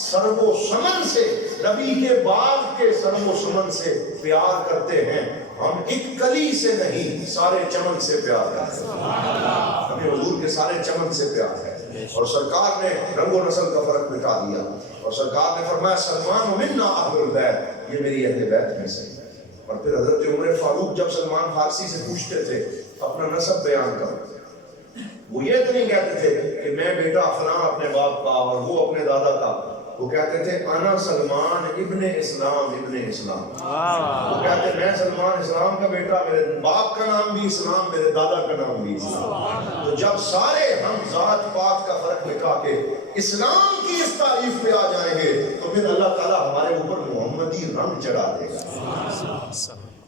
سرو و سمن سے، نبی کے باغ کے سرو و سمن سے پیار کرتے ہیں ہم، ایک کلی سے نہیں سارے چمن سے پیار کرتے ہیں۔ ہمیں حضور کے سارے چمن سے پیار ہے، اور سرکار نے رنگ و نسل کا فرق مٹا دیا، اور سرکار نے فرمایا سلمان منا اہل البیت، یہ میری اہل بیت میں سے۔ اور پھر حضرت عمر فاروق جب سلمان فارسی سے پوچھتے تھے اپنا نسب بیان کر، وہ یہ تو نہیں کہتے تھے کہ میں بیٹا فلاں اپنے باپ کا اور وہ اپنے دادا کا، وہ کہتے تھے انا سلمان ابن اسلام ابن اسلام۔ وہ کہتے میں سلمان اسلام کا بیٹا، میرے باپ کا نام بھی اسلام، میرے دادا کا نام بھی اسلام۔ تو جب سارے ہم ذات پات کا فرق مٹا کے اسلام کی اس تعریف پہ آ جائیں گے تو پھر اللہ تعالیٰ ہمارے اوپر محمدی رنگ چڑھا دے گا۔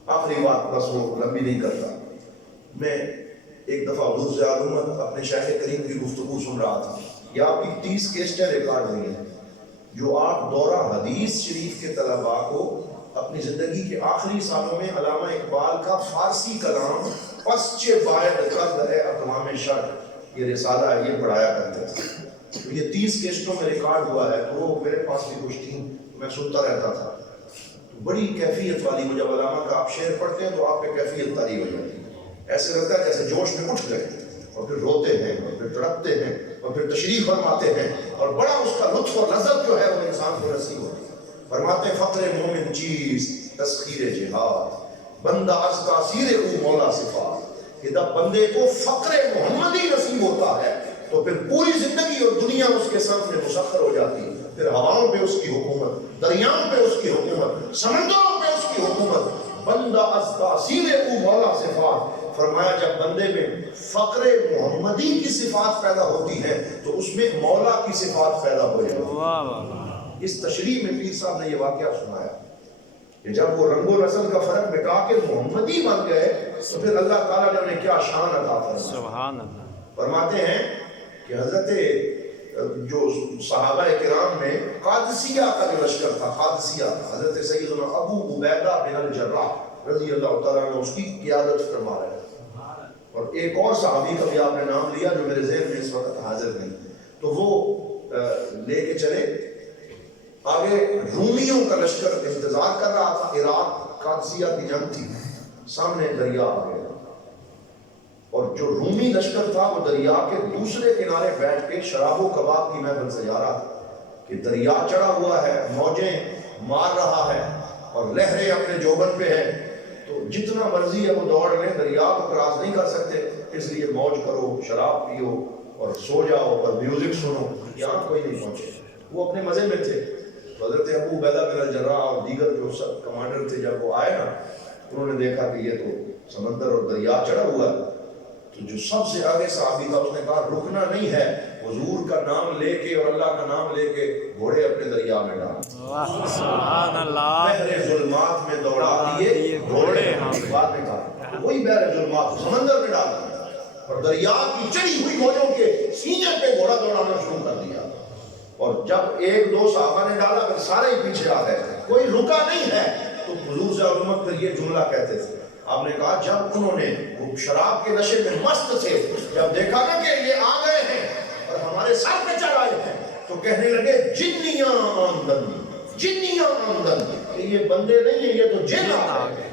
آخری بات بس وہ لمبی نہیں کرتا، میں ایک دفعہ حضور سے عالمت اپنے شیخ کریم کی گفتگو سن رہا تھا، یہ آپ کی 30 کیسٹیں ریکارڈ ہوئی ہیں جو آپ دورہ حدیث شریف کے طلباء کو اپنی زندگی کے آخری سالوں میں علامہ اقبال کا فارسی کلام پسچے باید قرد ہے اقوام شرق، یہ رسالہ ہے، یہ پڑھایا کرتے تھے۔ تو یہ 30 کیسٹوں میں ریکارڈ ہوا ہے، تو وہ میرے پاس بھی کچھ تھیں، میں سنتا رہتا تھا۔ بڑی کیفیت والی، وہ جب علامہ کا آپ شعر پڑھتے ہیں تو آپ پہ کیفیت طاری ہو جاتی ہے، ایسے لگتا ہے جیسے جوش میں اٹھ گئے اور پھر روتے ہیں اور پھر تڑپتے ہیں اور پھر تشریف فرماتے ہیں اور بڑا اس کا لطف اور لذت جو ہے وہ انسان کو نصیب ہوتی ہے۔ فرماتے ہیں فقر مومن چیز تسخیر جہاد بندہ از تاثیر او مولا صفات، کہ جب بندے کو فقر محمدی نصیب ہوتا ہے تو پھر پوری زندگی اور دنیا اس کے سامنے مسخر ہو جاتی ہے، پھر ہواؤں پہ اس کی حکومت، دریاؤں پہ اس کی حکومت، سمندروں پہ اس کی حکومت، بندہ از تاثیر او مولا صفات۔ فرمایا جب بندے میں فقر محمدی کی صفات پیدا ہوتی ہے تو اس میں مولا کی صفات پیدا ہو جاتی ہے۔ اس تشریح میں پیر صاحب نے یہ واقعہ سنایا کہ جب وہ رنگ و نسل کا فرق مٹا کے محمدی بن گئے تو پھر اللہ تعالیٰ نے انہیں کیا شان عطا فرمائی۔ سبحان اللہ۔ فرماتے ہیں کہ حضرت جو صحابہ کرام میں قادسیہ کا جو لشکر تھا، قادسیہ، حضرت سیدنا ابو عبیدہ بن الجراح رضی اللہ تعالیٰ عنہ اس کی قیادت فرما رہے ہیں، اور ایک اور صحابی کا بھی آپ نے نام لیا جو میرے ذہن میں اس وقت حاضر نہیں، تو وہ لے کے چلے آگے۔ رومیوں کا لشکر انتظار کر رہا تھا، عراق قادسیہ کی جنگ تھی، سامنے دریا آ گیا، اور جو رومی لشکر تھا وہ دریا کے دوسرے کنارے بیٹھ کے شراب و کباب کی محفل سجا رہا تھا کہ دریا چڑھا ہوا ہے، موجیں مار رہا ہے اور لہریں اپنے جوبن پہ ہیں، تو جتنا مرضی ہے وہ دوڑ لیں، دریا کو کراس نہیں کر سکتے، اس لیے موج کرو، شراب پیو اور سو جاؤ اور میوزک سنو، یہاں کوئی نہیں پہنچے۔ وہ اپنے مزے میں تھے۔ حضرت ابو عبیدہ بن الجراح اور دیگر جو سب کمانڈر تھے جب وہ آئے نا، انہوں نے دیکھا کہ یہ تو سمندر اور دریا چڑھا ہوا ہے، تو جو سب سے آگے صحابی تھا اس نے کہا رکنا نہیں ہے، حضور کا نام لے کے اور اللہ کا نام لے کے گھوڑے اپنے دریا میں ڈال۔ سبحان اللہ۔ بحر ظلمات میں دوڑا دیے گھوڑے، بعد میں کہا وہی بحر ظلمات سمندر میں ڈال دیا اور دریا کی چڑھی ہوئی موجوں کے سینے پہ گھوڑا دوڑانا شروع کر دیا، اور جب ایک دو صحابہ نے ڈالا پھر سارے ہی پیچھے آ گئے، کوئی رکا نہیں ہے۔ تو حضور صلی اللہ علیہ وسلم پھر یہ جملہ کہتے تھے، آپ نے کہا جب انہوں نے وہ شراب کے نشے میں مست تھے، جب دیکھا نا کہ یہ آ گئے ہیں اور ہمارے ساتھ میں چڑھ آئے ہیں، تو کہنے لگے جنیاں آمدن، جنیاں آمدن، کہ یہ بندے نہیں ہیں، یہ تو جن آ گئے،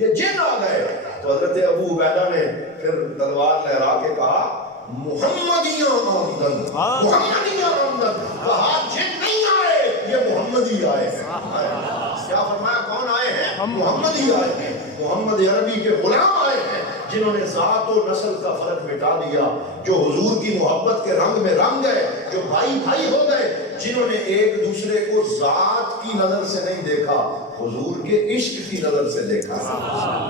یہ جن آ گئے۔ تو حضرت ابو عبیدہ نے پھر تلوار لہرا کے کہا محمدیاں آمدن، محمدیاں آمدن، کہا جن نہیں آئے، یہ محمدی آئے ہیں۔ کیا فرمایا کون آئے ہیں؟ محمدی آئے ہیں، محمد عربی کے غلام آئے ہیں، جنہوں نے ذات و نسل کا فرق مٹا دیا، جو حضور کی محبت کے رنگ میں رنگ گئے، جو بھائی بھائی ہو گئے، جنہوں نے ایک دوسرے کو ذات کی نظر سے نہیں دیکھا، حضور کے عشق کی نظر سے دیکھا،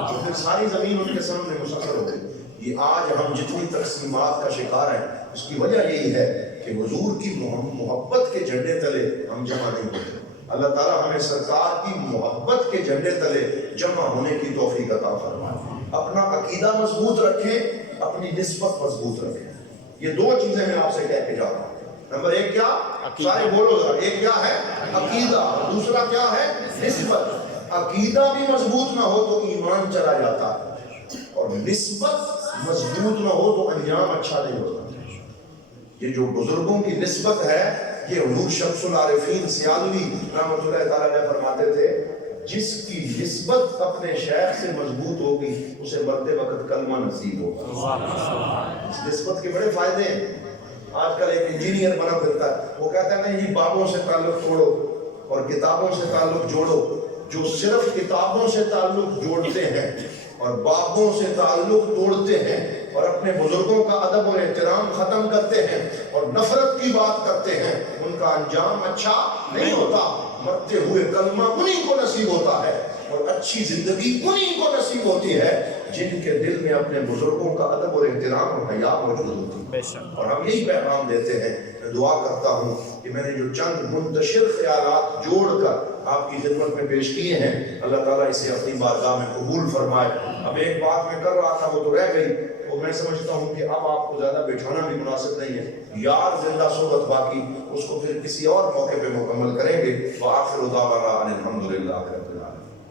تو پھر ساری زمین ان کے سامنے مسخر ہو گئی۔ یہ آج ہم جتنی تقسیمات کا شکار ہیں اس کی وجہ یہی ہے کہ حضور کی محبت کے جھنڈے تلے ہم جمع نہیں ہوتے۔ اللہ تعالیٰ ہمیں سرکار کی محبت کے جھنڈے تلے جمع ہونے کی توفیق عطا فرمائے۔ اپنا عقیدہ مضبوط رکھیں، اپنی نسبت مضبوط رکھیں۔ یہ دو چیزیں میں آپ سے کہہ کے جا رہا ہوں۔ نمبر ایک کیا؟ سارے بولو ذرا، ایک کیا ہے؟ عقیدہ، اور دوسرا کیا ہے؟ نسبت۔ عقیدہ بھی مضبوط نہ ہو تو ایمان چلا جاتا ہے، اور نسبت مضبوط نہ ہو تو انجام اچھا نہیں ہوتا۔ یہ جو بزرگوں کی نسبت ہے، یہ حضور شمس العارفین سیالوی رحمۃ اللہ تعالیٰ علیہ فرماتے تھے، جس کی نسبت اپنے شیخ سے مضبوط ہوگی اسے مرتے وقت کلمہ نصیب ہوگا۔ اس نسبت کے بڑے فائدے ہیں۔ آج کل ایک انجینئر بنا پھرتا ہے، وہ کہتا ہے نہیں جی بابوں سے تعلق توڑو اور کتابوں سے تعلق جوڑو۔ جو صرف کتابوں سے تعلق جوڑتے ہیں اور بابوں سے تعلق توڑتے ہیں اور اپنے بزرگوں کا ادب اور احترام ختم کرتے ہیں اور نفرت کی بات کرتے ہیں، ان کا انجام اچھا نہیں ہوتا۔ مرتے ہوئے کلمہ انہی کو نصیب ہوتا ہے، اور اچھی زندگی انہی کو نصیب ہوتی ہے جن کے دل میں اپنے بزرگوں کا ادب اور احترام اور حیا موجود ہوتی ہے۔ اور ہم یہی پیغام دیتے ہیں۔ میں دعا کرتا ہوں کہ میں نے جو چند منتشر خیالات جوڑ کر آپ کی خدمت میں پیش کیے ہیں، اللہ تعالیٰ اسے اپنی بارگاہ میں قبول فرمائے۔ اب ایک بات میں کر رہا تھا وہ تو رہ گئی، تو میں سمجھتا ہوں کہ اب آپ کو زیادہ بٹھانا بھی مناسب نہیں ہے۔ یار زندہ صحبت باقی، اس کو پھر کسی اور موقع پہ مکمل کریں گے۔ وآخر دعوانا ان الحمد للہ رب العالمین۔